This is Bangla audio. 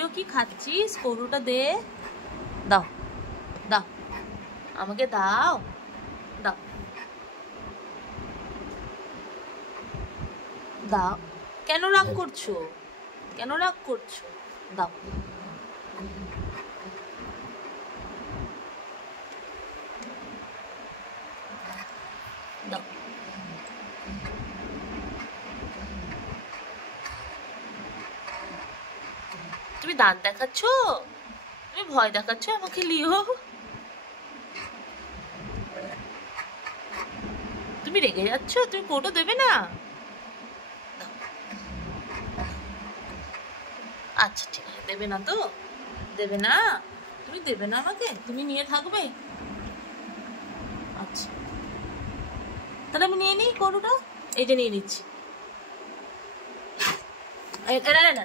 দাঁড়িয়েও কি খাচ্ছিস? কৌটোটা দে। দাও দাও, আমাকে দাও দাও দাও। কেন রাগ করছো? কেন রাগ করছো? দাও। দাও। তুমি দাঁত দেখাচ্ছ? তুমি ভয় দেখাচ্ছ আমাকে? লিও, তুমি রেগে যাচ্ছ? তুমি কৌটো দেবে না? আচ্ছা ঠিক আছে, দেবে না তো? দেবে না? তুমি দেবে না আমাকে? তুমি নিয়ে থাকবে? আচ্ছা, তাহলে আমি নিয়ে নিই কৌটোটা। এই যে নিয়ে নিচ্ছি। না না না,